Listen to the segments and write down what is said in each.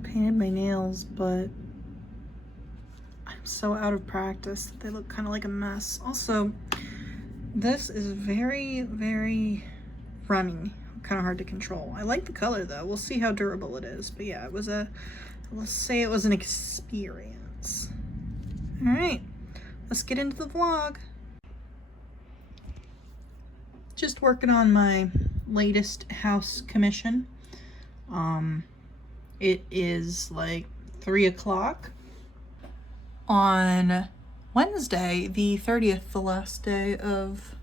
and painted my nails, but I'm so out of practice that they look kind of like a mess. Also, this is very, very runny, kind of hard to control. I like the color though. We'll see how durable it is. But yeah, let's say it was an experience. All right, let's get into the vlog. Just working on my latest house commission. It is like 3 o'clock on Wednesday, the 30th, the last day of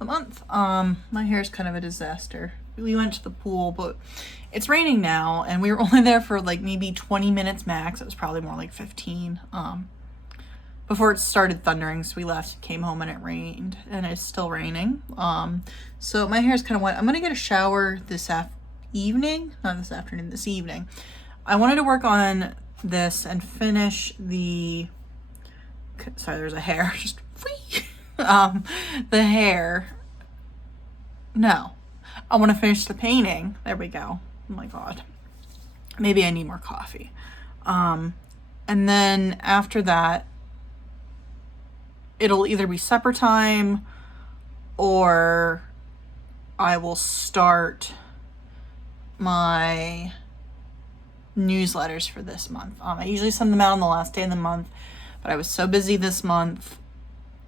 the month. My hair is kind of a disaster. We went to the pool, but it's raining now, and we were only there for like maybe 20 minutes max. It was probably more like 15. Before it started thundering, so we left, came home, and it rained, and it's still raining. So my hair is kind of wet. I'm gonna get a shower this evening. I wanted to work on this and finish the, sorry, there's a hair, just free. The hair. No, I want to finish the painting. There we go. Oh my God. Maybe I need more coffee. And then after that, it'll either be supper time or I will start my newsletters for this month. I usually send them out on the last day of the month, but I was so busy this month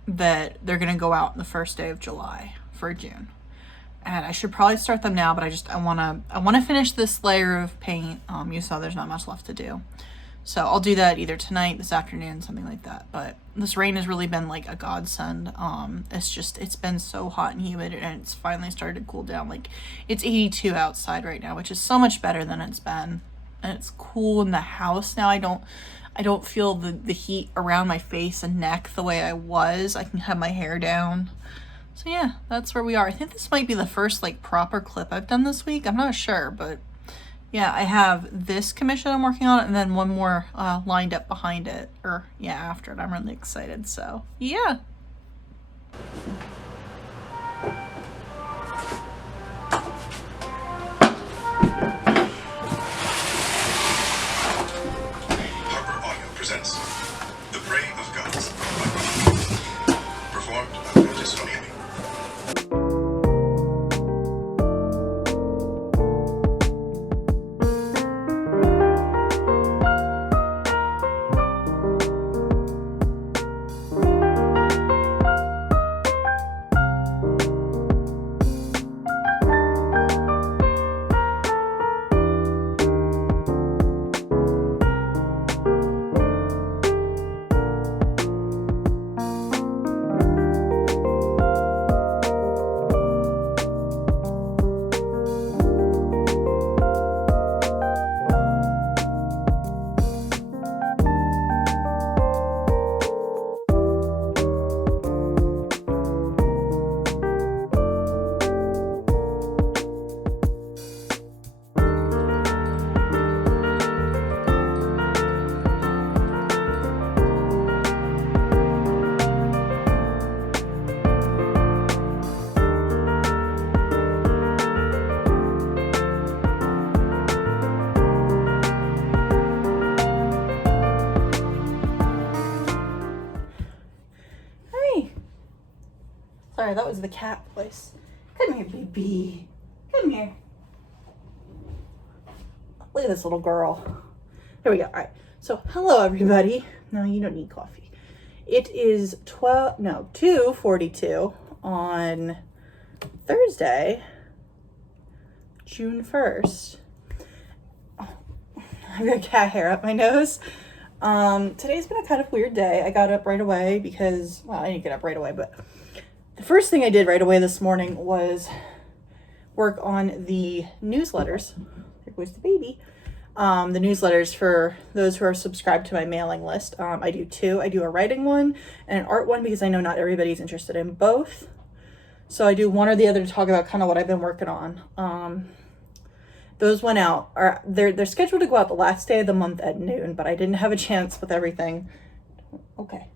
that they're gonna go out on the first day of July for June. And I should probably start them now, but I wanna finish this layer of paint. You saw there's not much left to do. So I'll do that either tonight, this afternoon, something like that. But this rain has really been like a godsend. It's been so hot and humid, and it's finally started to cool down. Like, it's 82 outside right now, which is so much better than it's been. And it's cool in the house now. I don't feel the heat around my face and neck the way I was. I can have my hair down. So yeah, that's where we are. I think this might be the first like proper clip I've done this week. I'm not sure, but yeah, I have this commission I'm working on, and then one more lined up behind it, or yeah, after it. I'm really excited. So yeah. Presents The Prey of Gods by MacLeod, performed by Brunch. Sorry, that was the cat voice. Come here, baby. Come here. Look at this little girl. There we go. All right. So, hello, everybody. No, you don't need coffee. It is 2:42 on Thursday, June 1st. Oh, I've got cat hair up my nose. Today's been a kind of weird day. I got up right away because, well, I didn't get up right away, but the first thing I did right away this morning was work on the newsletters. There goes the baby. The newsletters for those who are subscribed to my mailing list. I do two. I do a writing one and an art one because I know not everybody's interested in both. So I do one or the other to talk about kind of what I've been working on. Those went out. They're scheduled to go out the last day of the month at noon, but I didn't have a chance with everything. Okay.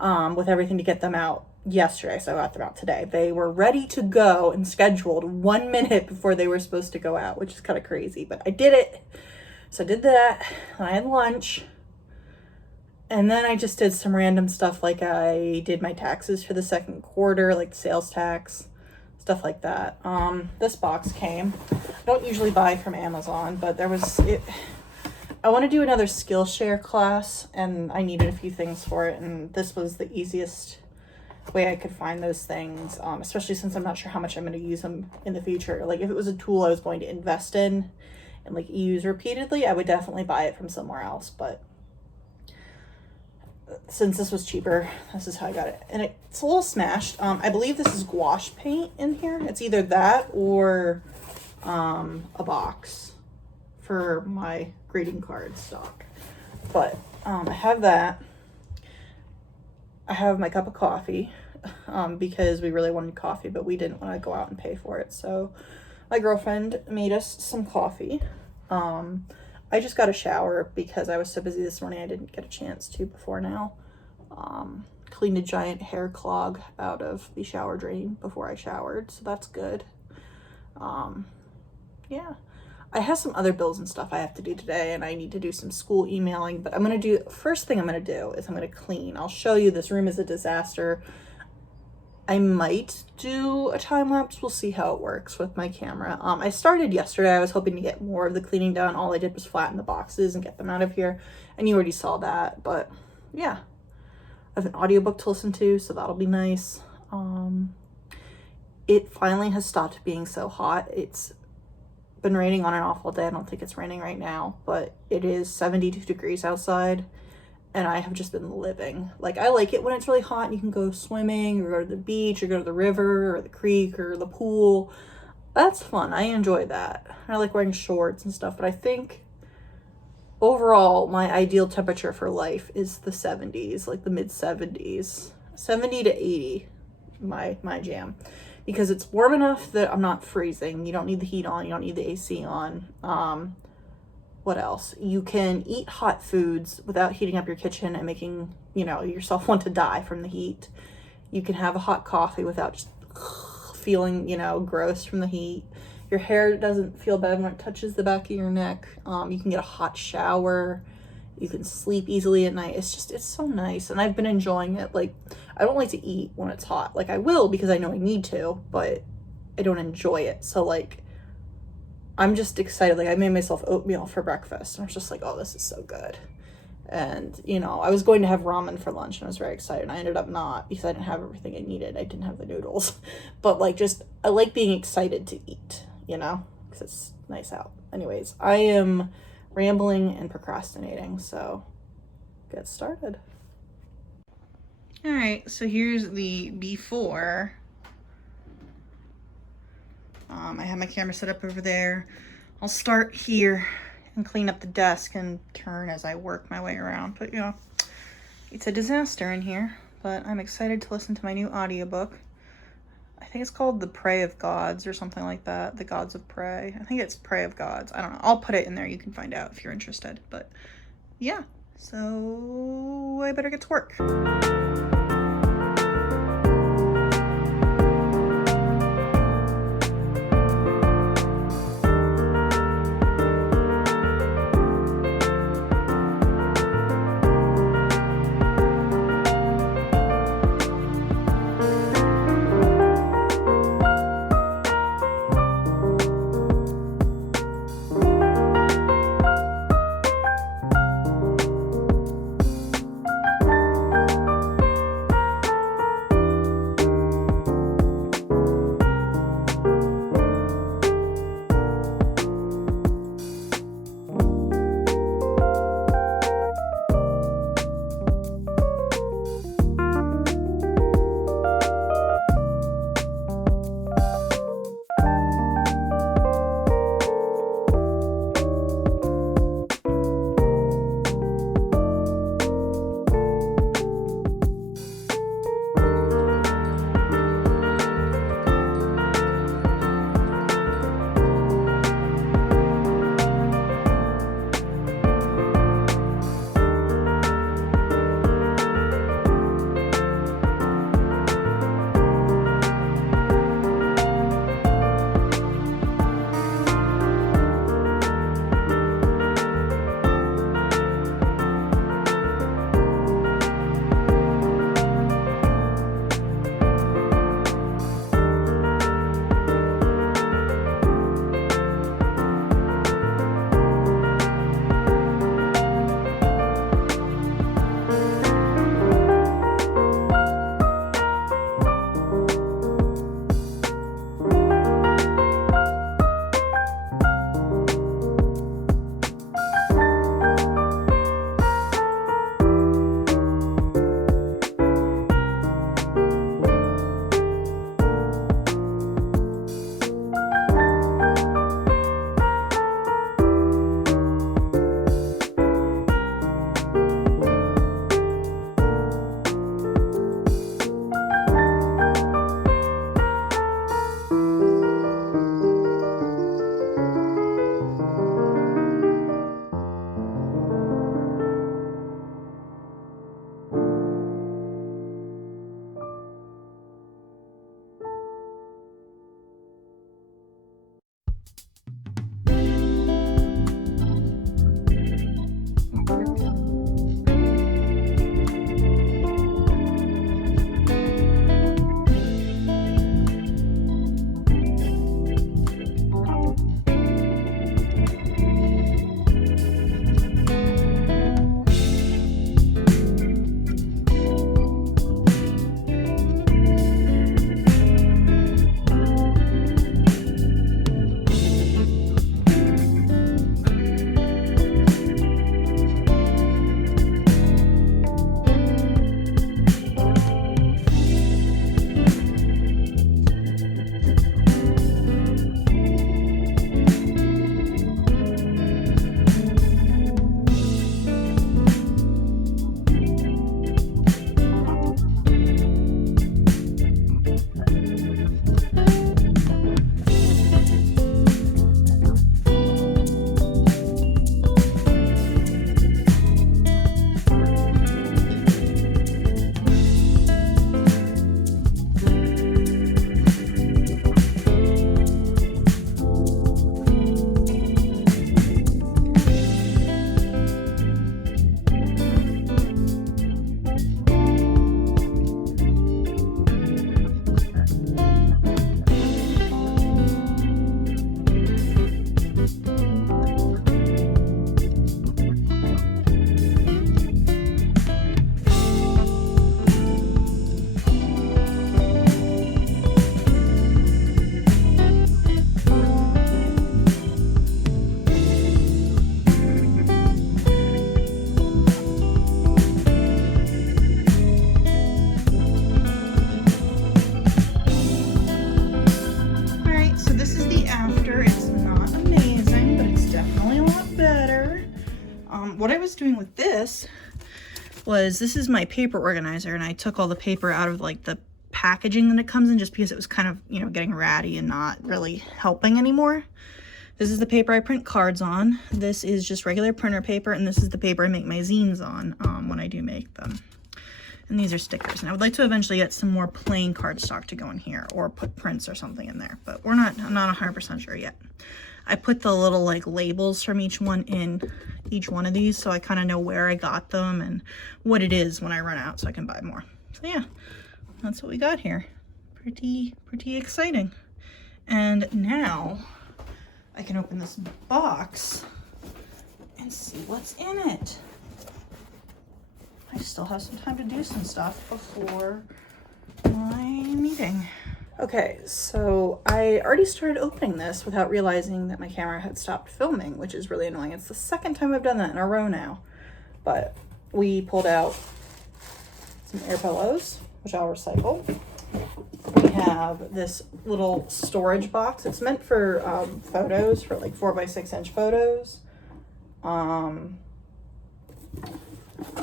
With everything to get them out yesterday, so I got them out today. They were ready to go and scheduled 1 minute before they were supposed to go out, which is kind of crazy, but I did it. So I did that, and I had lunch, and then I just did some random stuff, like I did my taxes for the second quarter, like sales tax, stuff like that. This box came. I don't usually buy from Amazon, but there was it. I want to do another Skillshare class, and I needed a few things for it, and this was the easiest way I could find those things, especially since I'm not sure how much I'm going to use them in the future. Like, if it was a tool I was going to invest in and like use repeatedly, I would definitely buy it from somewhere else, but since this was cheaper, this is how I got it. And it's a little smashed. I believe this is gouache paint in here. It's either that or a box for my greeting card stock. But I have that. I have my cup of coffee because we really wanted coffee, but we didn't want to go out and pay for it. So my girlfriend made us some coffee. I just got a shower because I was so busy this morning I didn't get a chance to before now. Cleaned a giant hair clog out of the shower drain before I showered, so that's good. Yeah. I have some other bills and stuff I have to do today, and I need to do some school emailing, but first thing I'm going to do is I'm going to clean. I'll show you. This room is a disaster. I might do a time lapse. We'll see how it works with my camera. I started yesterday. I was hoping to get more of the cleaning done. All I did was flatten the boxes and get them out of here, and you already saw that, but yeah. I have an audiobook to listen to, so that'll be nice. It finally has stopped being so hot. It's been raining on and off all day. I don't think it's raining right now, but it is 72 degrees outside, and I have just been living. Like, I like it when it's really hot and you can go swimming or go to the beach or go to the river or the creek or the pool. That's fun. I enjoy that. I like wearing shorts and stuff, but I think overall my ideal temperature for life is the 70s, like the mid 70s. 70 to 80, my jam. Because it's warm enough that I'm not freezing. You don't need the heat on. You don't need the AC on. What else? You can eat hot foods without heating up your kitchen and making, yourself want to die from the heat. You can have a hot coffee without just feeling, gross from the heat. Your hair doesn't feel bad when it touches the back of your neck. You can get a hot shower. You can sleep easily at night. It's so nice. And I've been enjoying it. Like, I don't like to eat when it's hot. Like, I will because I know I need to, but I don't enjoy it. So, like, I'm just excited. Like, I made myself oatmeal for breakfast, and I was just like, oh, this is so good. And, I was going to have ramen for lunch, and I was very excited. I ended up not because I didn't have everything I needed. I didn't have the noodles. But, like, I like being excited to eat, because it's nice out. Anyways, I am rambling and procrastinating, so get started. All right, so here's the before. I have my camera set up over there. I'll start here and clean up the desk and turn as I work my way around. But, it's a disaster in here, but I'm excited to listen to my new audiobook. I think it's called The Prey of Gods or something like that. The Gods of Prey. I think it's Prey of Gods. I don't know. I'll put it in there. You can find out if you're interested. But yeah, so I better get to work. what I was doing with this was, this is my paper organizer, and I took all the paper out of like the packaging that it comes in just because it was kind of, you know, getting ratty and not really helping anymore. This is the paper I print cards on. This is just regular printer paper, and this is the paper I make my zines on when I do make them. And these are stickers. And I would like to eventually get some more plain cardstock to go in here, or put prints or something in there, but I'm not 100% sure yet. I put the little like labels from each one in each one of these, so I kind of know where I got them and what it is when I run out, so I can buy more. So yeah, that's what we got here. Pretty exciting. And now I can open this box and see what's in it. I still have some time to do some stuff before my meeting. Okay, so I already started opening this without realizing that my camera had stopped filming, which is really annoying. It's the second time I've done that in a row now. But we pulled out some air pillows, which I'll recycle. We have this little storage box. It's meant for photos, for like 4x6 photos.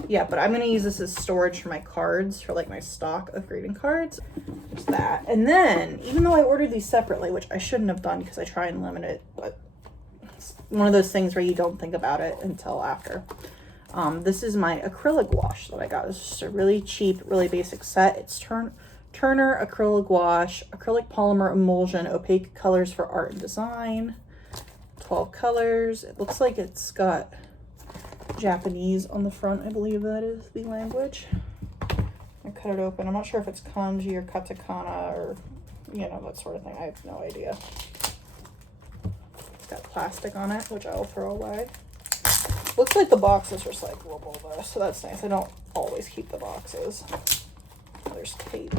Yeah, but I'm gonna use this as storage for my cards, for like my stock of greeting cards. There's that. And then, even though I ordered these separately, which I shouldn't have done because I try and limit it, but it's one of those things where you don't think about it until after. This is my acrylic wash that I got. It's just a really cheap, really basic set. It's Turner acrylic wash, acrylic polymer emulsion, opaque colors for art and design. 12 colors. It looks like it's got Japanese on the front. I believe that is the language. I cut it open. I'm not sure if it's kanji or katakana or, you know, that sort of thing. I have no idea. It's got plastic on it, which I'll throw away. Looks like the box is recyclable though, so that's nice. I don't always keep the boxes. There's tape.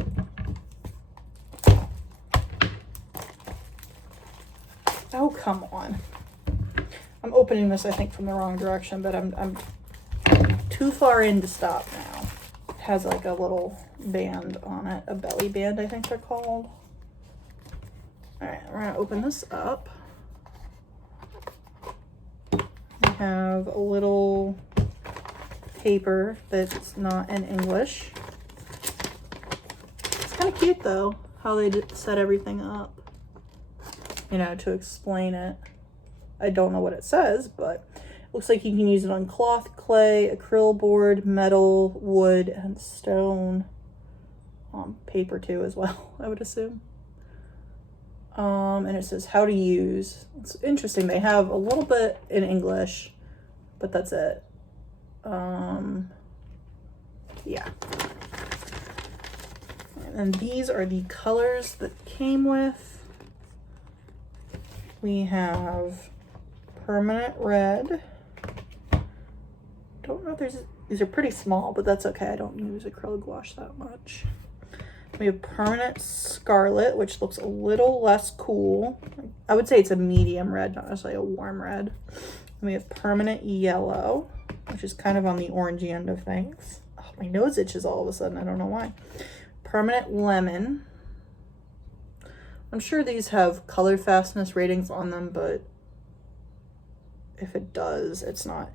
Oh, come on. I'm opening this, I think, from the wrong direction, but I'm too far in to stop now. It has like a little band on it, a belly band, I think they're called. All right, we're gonna open this up. We have a little paper that's not in English. It's kind of cute though, how they set everything up, you know, to explain it. I don't know what it says, but it looks like you can use it on cloth, clay, acrylic board, metal, wood, and stone. Paper too as well, I would assume. And it says how to use. It's interesting. They have a little bit in English, but that's it. Yeah. And these are the colors that came with. We have permanent red. Don't know if these are pretty small, but that's okay. I don't use acrylic wash that much. We have permanent scarlet, which looks a little less cool. I would say it's a medium red, not necessarily a warm red. And we have permanent yellow, which is kind of on the orangey end of things. Oh, my nose itches all of a sudden. I don't know why. Permanent lemon. I'm sure these have color fastness ratings on them, but if it does, it's not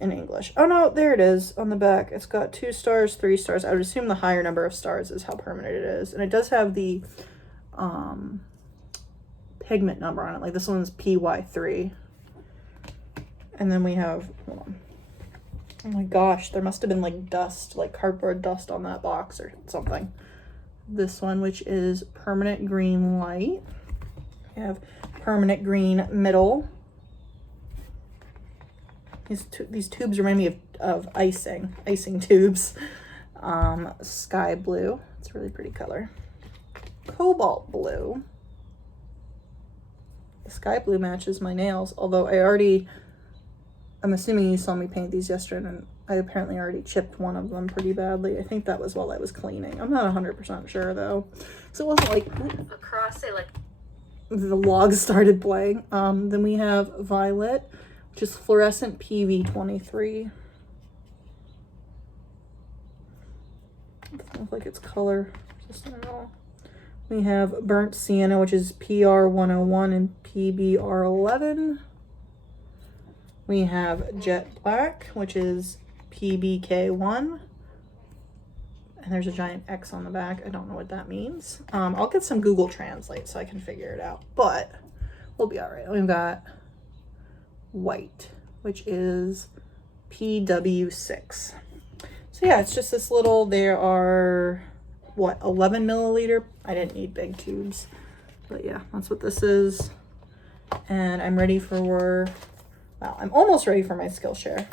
in English. Oh no, there it is on the back. It's got 2 stars, 3 stars. I would assume the higher number of stars is how permanent it is. And it does have the pigment number on it. Like this one's PY3. And then we have, hold on. Oh my gosh, there must have been like dust, like cardboard dust on that box or something. This one, which is permanent green light. We have permanent green middle. These tubes remind me of icing tubes. Sky blue. It's a really pretty color. Cobalt blue. The sky blue matches my nails, although I'm assuming you saw me paint these yesterday, and I apparently already chipped one of them pretty badly. I think that was while I was cleaning. I'm not 100% sure though. So it wasn't like across it, like the log started playing. Then we have violet, which is fluorescent PV23. Doesn't look like it's color resistant at all. We have burnt sienna, which is PR101 and PBR11. We have Jet Black, which is PBK1. And there's a giant X on the back. I don't know what that means. I'll get some Google Translate so I can figure it out, but we'll be all right. We've got white, which is PW6. So yeah, it's just this little, there are, what, 11 milliliter? I didn't need big tubes, but yeah, that's what this is. And I'm ready for, well, I'm almost ready for my Skillshare.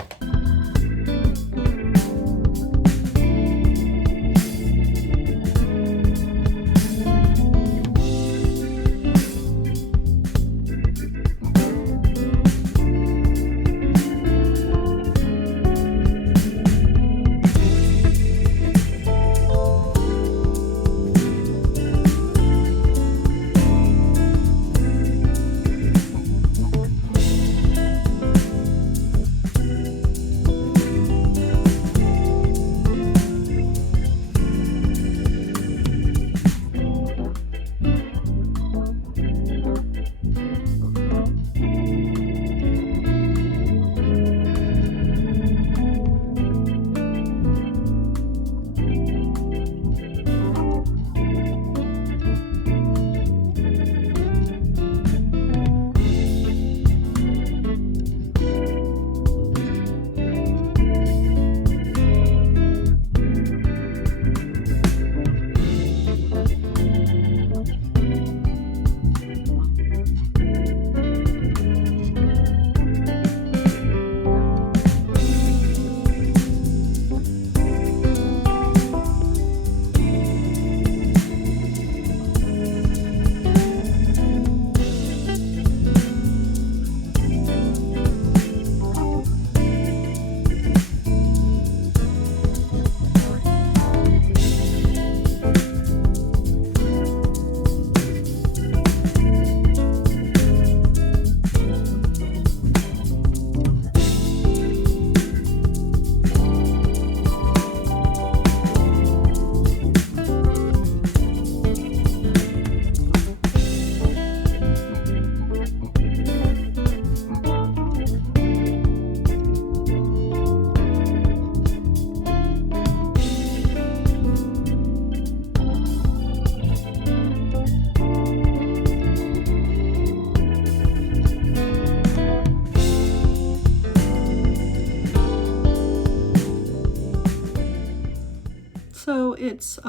So it's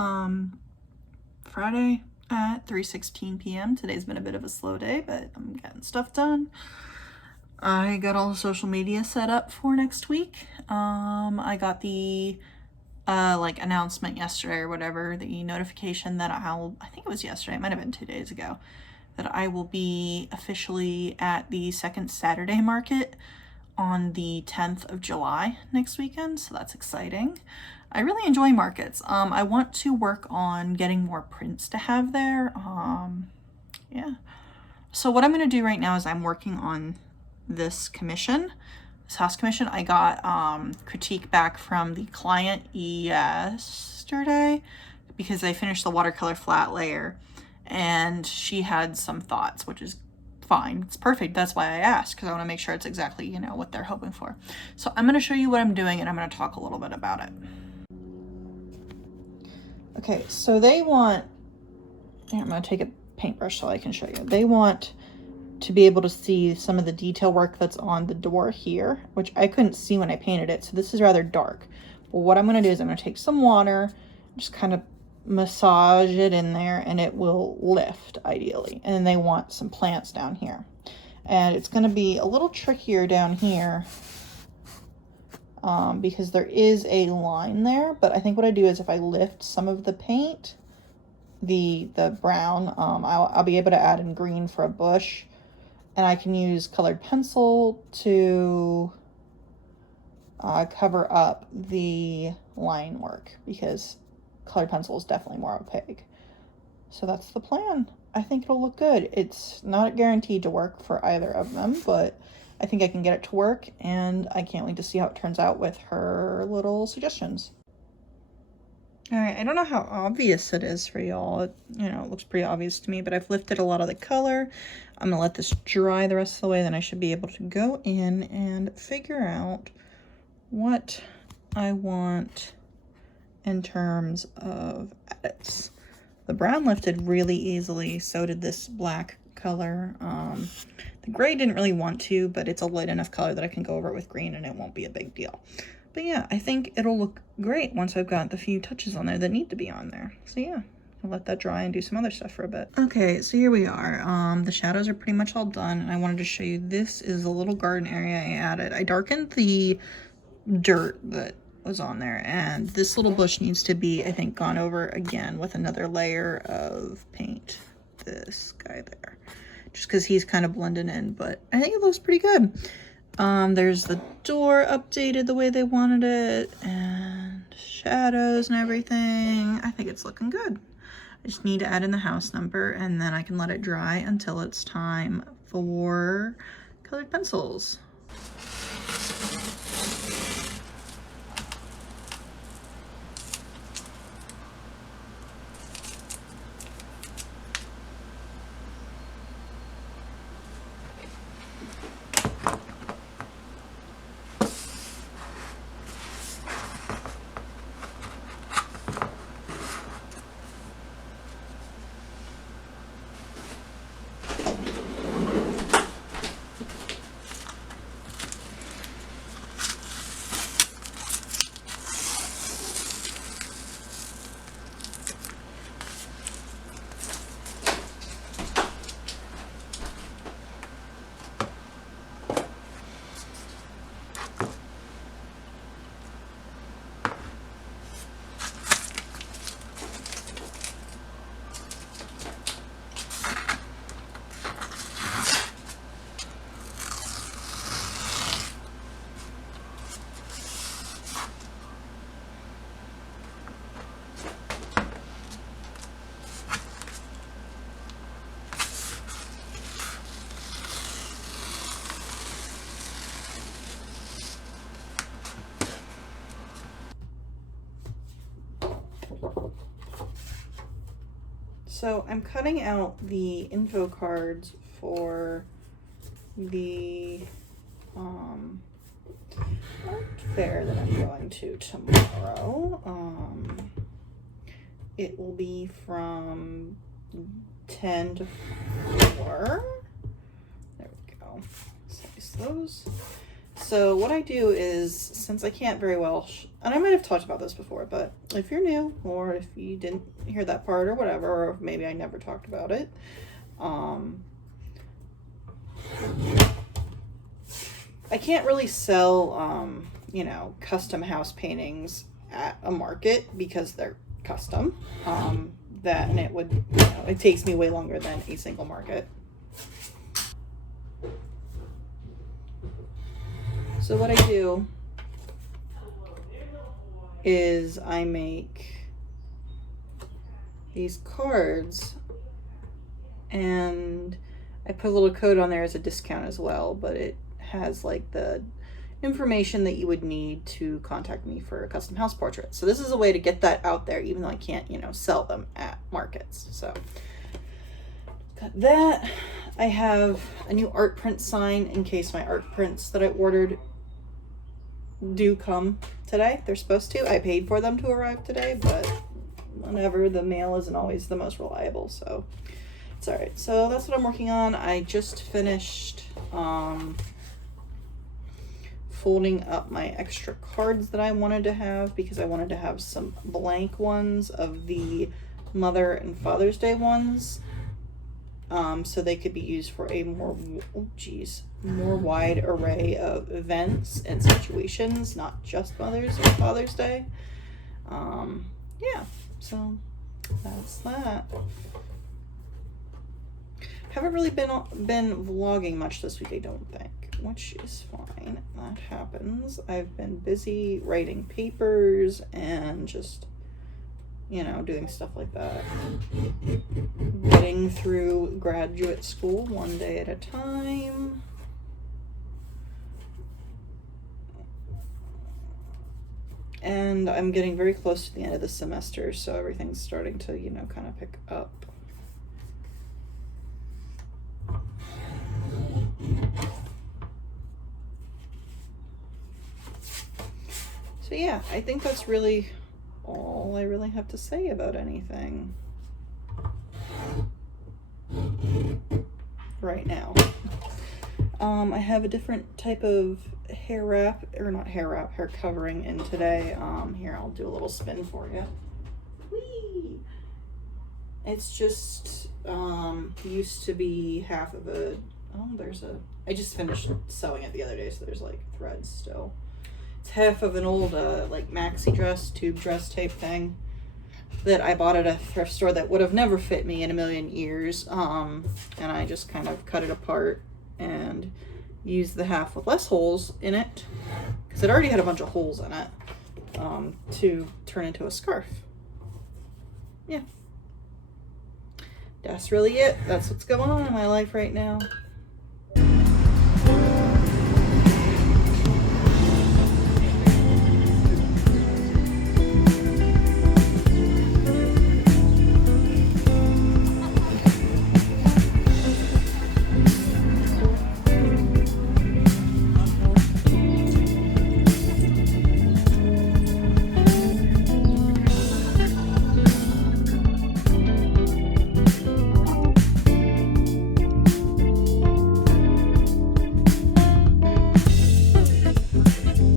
Friday at 3:16 p.m. Today's been a bit of a slow day, but I'm getting stuff done. I got all the social media set up for next week. I got the like announcement yesterday or whatever, the notification that I think it was yesterday, it might have been 2 days ago, that I will be officially at the second Saturday market on the 10th of July next weekend, so that's exciting. I really enjoy markets. I want to work on getting more prints to have there. Yeah. So what I'm going to do right now is I'm working on this commission, this house commission. I got critique back from the client yesterday because I finished the watercolor flat layer and she had some thoughts, which is fine. It's perfect. That's why I asked, because I want to make sure it's exactly, you know, what they're hoping for. So I'm going to show you what I'm doing and I'm going to talk a little bit about it. Okay, so they want, here, I'm going to take a paintbrush so I can show you. They want to be able to see some of the detail work that's on the door here, which I couldn't see when I painted it, so this is rather dark. But what I'm going to do is I'm going to take some water, just kind of massage it in there, and it will lift, ideally. And then they want some plants down here. And it's going to be a little trickier down here because there is a line there, but I think what I do is if I lift some of the paint, the brown, I'll be able to add in green for a bush, and I can use colored pencil to cover up the line work because colored pencil is definitely more opaque. So that's the plan. I think it'll look good. It's not guaranteed to work for either of them, but I think I can get it to work, and I can't wait to see how it turns out with her little suggestions. All right, I don't know how obvious it is for y'all. It, it looks pretty obvious to me, but I've lifted a lot of the color. I'm gonna let this dry the rest of the way, then I should be able to go in and figure out what I want in terms of edits. The brown lifted really easily, so did this black color. The gray didn't really want to, but it's a light enough color that I can go over it with green and it won't be a big deal. But yeah, I think it'll look great once I've got the few touches on there that need to be on there. So yeah, I'll let that dry and do some other stuff for a bit. Okay, so here we are. The shadows are pretty much all done, and I wanted to show you, this is a little garden area I added. I darkened the dirt that was on there, and this little bush needs to be, I think, gone over again with another layer of paint. This guy there, just because he's kind of blending in, but I think it looks pretty good. There's the door updated the way they wanted it, and shadows and everything. I think it's looking good. I just need to add in the house number, and then I can let it dry until it's time for colored pencils. So I'm cutting out the info cards for the art fair that I'm going to tomorrow. It will be from 10 to 4. There we go. Slice those. So what I do is, since I can't very well, and I might have talked about this before, but if you're new, or if you didn't hear that part or whatever, or maybe I never talked about it, I can't really sell, custom house paintings at a market because they're custom. And it would, it takes me way longer than a single market. So what I do is I make these cards, and I put a little code on there as a discount as well, but it has like the information that you would need to contact me for a custom house portrait. So this is a way to get that out there, even though I can't, sell them at markets. So got that. I have a new art print sign in case my art prints that I ordered do come today. They're supposed to. I paid for them to arrive today, but whenever, the mail isn't always the most reliable, so it's all right. So that's what I'm working on. I just finished folding up my extra cards that I wanted to have, because I wanted to have some blank ones of the Mother and Father's Day ones, so they could be used for a more wide array of events and situations, not just Mother's or Father's Day. Yeah, so that's that. Haven't really been vlogging much this week, I don't think, which is fine. That happens. I've been busy writing papers and just, doing stuff like that. Getting through graduate school one day at a time. And I'm getting very close to the end of the semester, so everything's starting to, you know, kind of pick up. So yeah, I think that's really all I really have to say about anything right now. I have a different type of hair wrap, or not hair wrap, hair covering in today. Here, I'll do a little spin for you. Whee! It's just, used to be half of a, I just finished sewing it the other day, so there's like threads still. It's half of an old, like maxi dress, tube dress type thing that I bought at a thrift store that would have never fit me in a million years. And I just kind of cut it apart and used the half with less holes in it, because it already had a bunch of holes in it, to turn into a scarf. Yeah. That's really it. That's what's going on in my life right now.